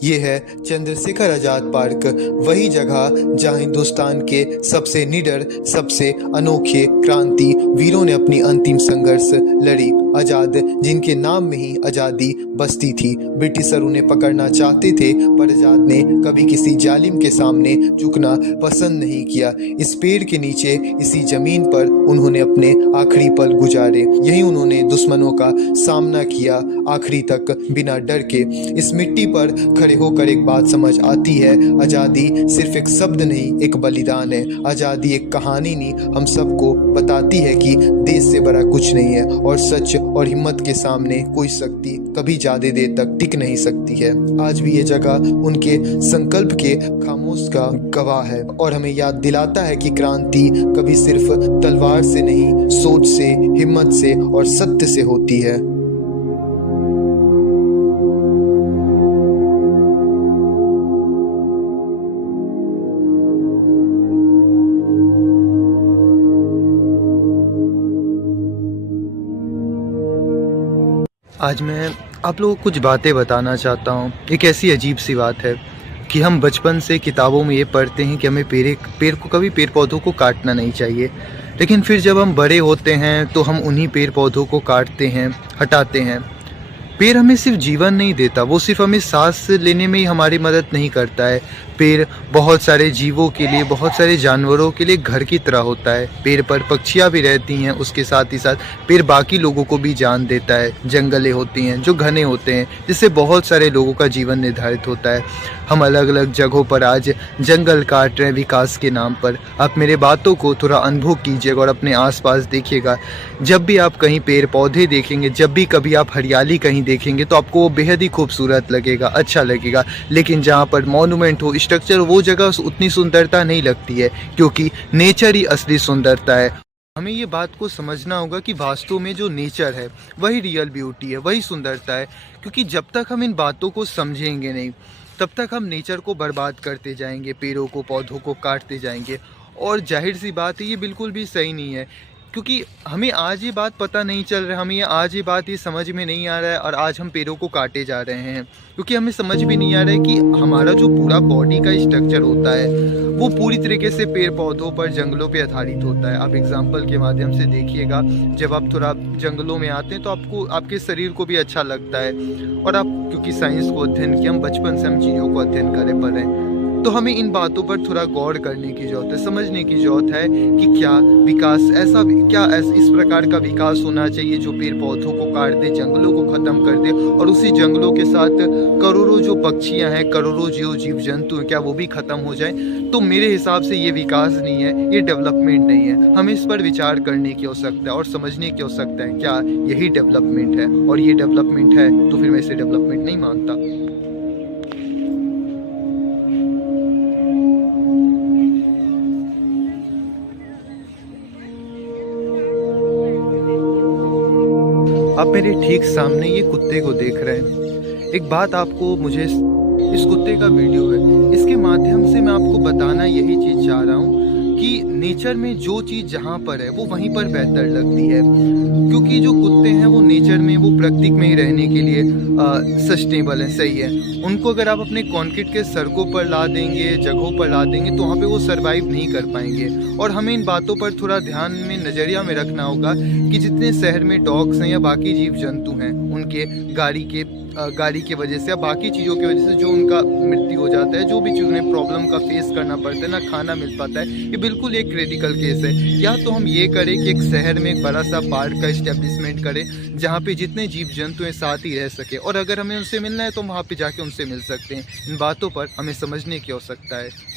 ये है चंद्रशेखर आज़ाद पार्क, वही जगह जहां हिंदुस्तान के सबसे निडर, सबसे अनोखे क्रांति वीरों ने अपनी अंतिम संघर्ष लड़ी। आज़ाद जिनके नाम में ही आज़ादी बसती थी। ब्रिटिशर उन्हें पकड़ना चाहते थे, पर आज़ाद ने कभी किसी जालिम के सामने झुकना पसंद नहीं किया। इस पेड़ के नीचे, इसी जमीन पर उन्होंने अपने आखिरी पल गुजारे। यही उन्होंने दुश्मनों का सामना किया आखिरी तक बिना डर के। इस मिट्टी पर खड़े होकर एक बात समझ आती है, आज़ादी सिर्फ एक शब्द नहीं, एक बलिदान है। आज़ादी एक कहानी नहीं, हम सबको बताती है कि देश से बड़ा कुछ नहीं है, और सच और हिम्मत के सामने कोई शक्ति कभी ज्यादा देर तक टिक नहीं सकती है। आज भी ये जगह उनके संकल्प के खामोश का गवाह है, और हमें याद दिलाता है कि क्रांति कभी सिर्फ तलवार से नहीं, सोच से, हिम्मत से और सत्य से होती है। आज मैं आप लोगों को कुछ बातें बताना चाहता हूँ। एक ऐसी अजीब सी बात है कि हम बचपन से किताबों में ये पढ़ते हैं कि हमें पेड़ को कभी पेड़ पौधों को काटना नहीं चाहिए, लेकिन फिर जब हम बड़े होते हैं तो हम उन्हीं पेड़ पौधों को काटते हैं, हटाते हैं। पेड़ हमें सिर्फ जीवन नहीं देता, वो सिर्फ हमें सांस लेने में ही हमारी मदद नहीं करता है। पेड़ बहुत सारे जीवों के लिए, बहुत सारे जानवरों के लिए घर की तरह होता है। पेड़ पर पक्षियाँ भी रहती हैं, उसके साथ ही साथ पेड़ बाकी लोगों को भी जान देता है। जंगलें होती हैं जो घने होते हैं, जिससे बहुत सारे लोगों का जीवन निर्धारित होता है। हम अलग अलग जगहों पर आज जंगल काट रहे हैं विकास के नाम पर। आप मेरे बातों को थोड़ा अनुभव कीजिएगा और अपने आसपास देखिएगा। जब भी आप कहीं पेड़ पौधे देखेंगे, जब भी कभी आप हरियाली कहीं देखेंगे, तो आपको वो बेहद ही खूबसूरत लगेगा, अच्छा लगेगा। लेकिन जहाँ पर मॉन्यूमेंट हो, स्ट्रक्चर, वो जगह उतनी सुंदरता नहीं लगती है, क्योंकि नेचर ही असली सुंदरता है। हमें ये बात को समझना होगा कि वास्तव में जो नेचर है वही रियल ब्यूटी है, वही सुंदरता है। क्योंकि जब तक हम इन बातों को समझेंगे नहीं, तब तक हम नेचर को बर्बाद करते जाएंगे, पेड़ों को, पौधों को काटते जाएंगे। और जाहिर सी बात है, ये बिल्कुल भी सही नहीं है, क्योंकि हमें आज ये बात पता नहीं चल रहा है, हमें आज ये बात समझ में नहीं आ रहा है, और आज हम पेड़ों को काटे जा रहे हैं। क्योंकि हमें समझ भी नहीं आ रहा है कि हमारा जो पूरा बॉडी का स्ट्रक्चर होता है वो पूरी तरीके से पेड़ पौधों पर, जंगलों पे आधारित होता है। आप एग्जाम्पल के माध्यम से देखिएगा, जब आप थोड़ा जंगलों में आते हैं तो आपको, आपके शरीर को भी अच्छा लगता है। और आप, क्योंकि साइंस को अध्ययन किया, हम बचपन से हम चीज़ों को अध्ययन करे पढ़ रहे हैं, तो हमें इन बातों पर थोड़ा गौर करने की ज़रूरत है, समझने की ज़रूरत है कि क्या विकास इस प्रकार का विकास होना चाहिए जो पेड़ पौधों को काट दे, जंगलों को ख़त्म कर दे, और उसी जंगलों के साथ करोड़ों जो पक्षियां हैं, करोड़ों जो जीव जंतु हैं, क्या वो भी ख़त्म हो जाए? तो मेरे हिसाब से ये विकास नहीं है, ये डेवलपमेंट नहीं है। हमें इस पर विचार करने की आवश्यकता है और समझने की आवश्यकता है, क्या यही डेवलपमेंट है? और ये डेवलपमेंट है तो फिर मैं इसे डेवलपमेंट नहीं मानता। आप मेरे ठीक सामने ये कुत्ते को देख रहे हैं। एक बात आपको, मुझे इस कुत्ते का वीडियो है, इसके माध्यम से मैं आपको बताना यही चीज़ चाह रहा हूँ कि नेचर में जो चीज़ जहाँ पर है वो वहीं पर बेहतर लगती है। क्योंकि जो कुत्ते हैं वो नेचर में, वो प्रकृति में ही रहने के लिए सस्टेनेबल है, सही है। उनको अगर आप अपने कंक्रीट के सड़कों पर ला देंगे, जगहों पर ला देंगे, तो वहाँ पे वो सरवाइव नहीं कर पाएंगे। और हमें इन बातों पर थोड़ा ध्यान में, नज़रिया में रखना होगा कि जितने शहर में डॉग्स हैं या बाकी जीव जंतु हैं, उनके गाड़ी की वजह से या बाकी चीज़ों की वजह से जो उनका मृत्यु हो जाता है, जो भी चीज़ उन्हें प्रॉब्लम का फेस करना पड़ता है, ना खाना मिल पाता है, ये बिल्कुल एक क्रिटिकल केस है। या तो हम ये करें कि एक शहर में एक बड़ा सा पार्क का इस्टेब्लिशमेंट करें, जहाँ पे जितने जीव जंतु हैं साथ ही रह सके, और अगर हमें उनसे मिलना है तो हम वहाँ पे जाके उनसे मिल सकते हैं। इन बातों पर हमें समझने की आवश्यकता है।